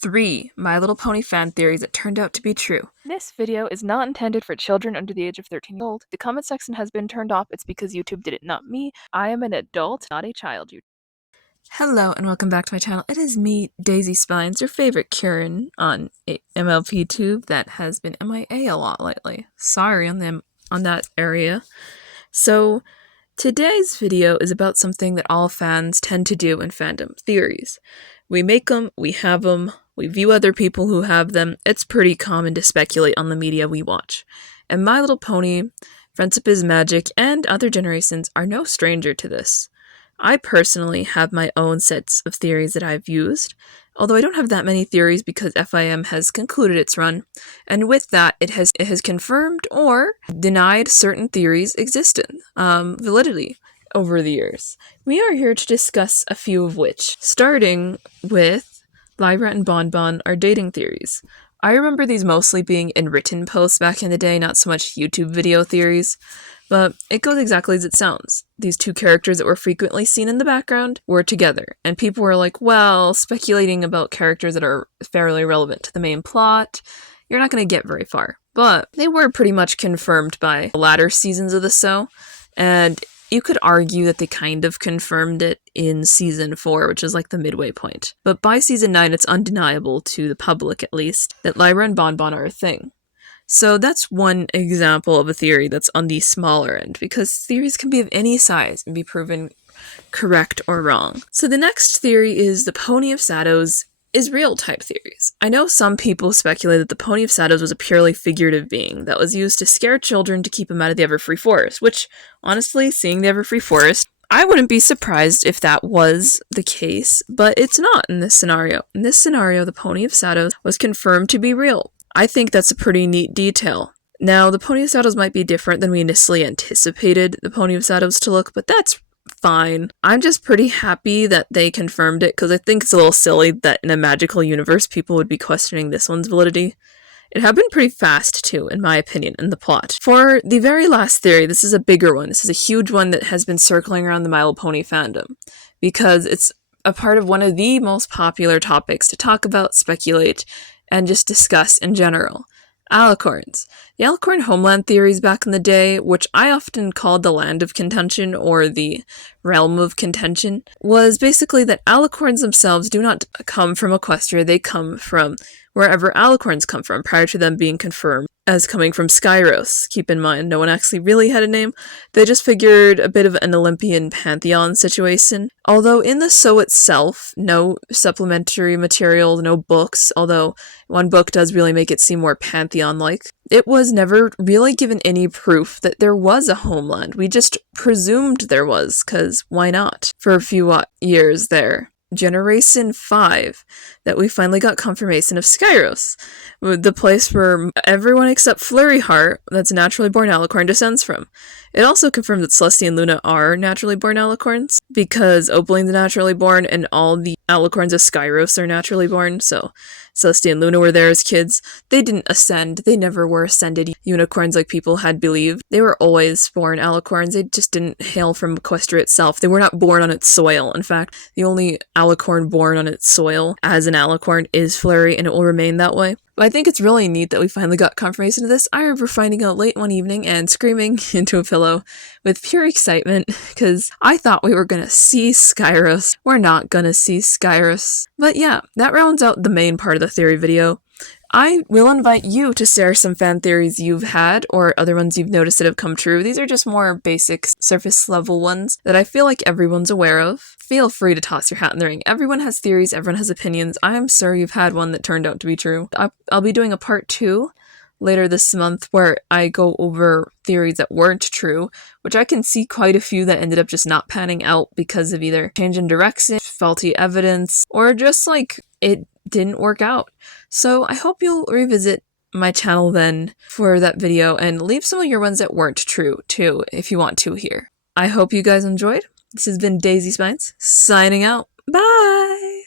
3 My Little Pony fan theories that turned out to be true. This video is not intended for children under the age of 13 years old. The comment section has been turned off. It's because YouTube did it, not me. I am an adult, not a child. Hello and welcome back to my channel. It is me, Daisy Spines, your favorite Karen on MLP Tube that has been MIA a lot lately. Sorry on that area. So today's video is about something that all fans tend to do in fandom: theories. We make them, we have them, we view other people who have them. It's pretty common to speculate on the media we watch. And My Little Pony, Friendship is Magic, and other generations are no stranger to this. I personally have my own sets of theories that I've used, although I don't have that many theories because FIM has concluded its run, and with that it has confirmed or denied certain theories' existence, validity over the years. We are here to discuss a few of which, starting with Lyra and Bonbon are dating theories. I remember these mostly being in written posts back in the day, not so much YouTube video theories, but it goes exactly as it sounds. These two characters that were frequently seen in the background were together, and people were like, well, speculating about characters that are fairly relevant to the main plot, you're not going to get very far. But they were pretty much confirmed by the latter seasons of the show, and you could argue that they kind of confirmed it in season 4, which is like the midway point. But by season 9, it's undeniable, to the public at least, that Lyra and Bonbon are a thing. So that's one example of a theory that's on the smaller end, because theories can be of any size and be proven correct or wrong. So the next theory is the Pony of Shadows is real type theories. I know some people speculate that the Pony of Shadows was a purely figurative being that was used to scare children to keep them out of the Everfree Forest, which, honestly, seeing the Everfree Forest, I wouldn't be surprised if that was the case, but it's not in this scenario. In this scenario, the Pony of Shadows was confirmed to be real. I think that's a pretty neat detail. Now, the Pony of Shadows might be different than we initially anticipated the Pony of Shadows to look, but that's fine. I'm just pretty happy that they confirmed it, because I think it's a little silly that in a magical universe people would be questioning this one's validity. It happened pretty fast too, in my opinion, in the plot. For the very last theory, this is a bigger one. This is a huge one that has been circling around the My Little Pony fandom, because it's a part of one of the most popular topics to talk about, speculate, and just discuss in general. Alicorns. The Alicorn homeland theories back in the day, which I often called the land of contention or the realm of contention, was basically that Alicorns themselves do not come from Equestria, they come from wherever Alicorns come from, prior to them being confirmed as coming from Skyros. Keep in mind, no one actually really had a name. They just figured a bit of an Olympian pantheon situation. Although in the show itself, no supplementary material, no books, although one book does really make it seem more pantheon-like. It was never really given any proof that there was a homeland. We just presumed there was, because why not? For a few years there. Generation 5, that we finally got confirmation of Skyros, the place where everyone except Flurry Heart, that's a naturally born Alicorn, descends from. It also confirmed that Celestia and Luna are naturally born Alicorns, because Opaline's naturally born and all the Alicorns of Skyros are naturally born, so Celestia and Luna were there as kids. They didn't ascend, they never were ascended unicorns like people had believed. They were always born Alicorns, they just didn't hail from Equestria itself. They were not born on its soil. In fact, the only Alicorn born on its soil as an Alicorn is Flurry, and it will remain that way. But I think it's really neat that we finally got confirmation of this. I remember finding out late one evening and screaming into a pillow with pure excitement, because I thought we were gonna see Skyros. We're not gonna see Skyros. But yeah, that rounds out the main part of the theory video. I will invite you to share some fan theories you've had, or other ones you've noticed that have come true. These are just more basic, surface level ones that I feel like everyone's aware of. Feel free to toss your hat in the ring. Everyone has theories, everyone has opinions. I'm sure you've had one that turned out to be true. I'll be doing a part 2 later this month where I go over theories that weren't true, which I can see quite a few that ended up just not panning out because of either change in direction, faulty evidence, or just like it didn't work out. So I hope you'll revisit my channel then for that video and leave some of your ones that weren't true too, if you want to here. I hope you guys enjoyed. This has been Daisy Spines, signing out. Bye!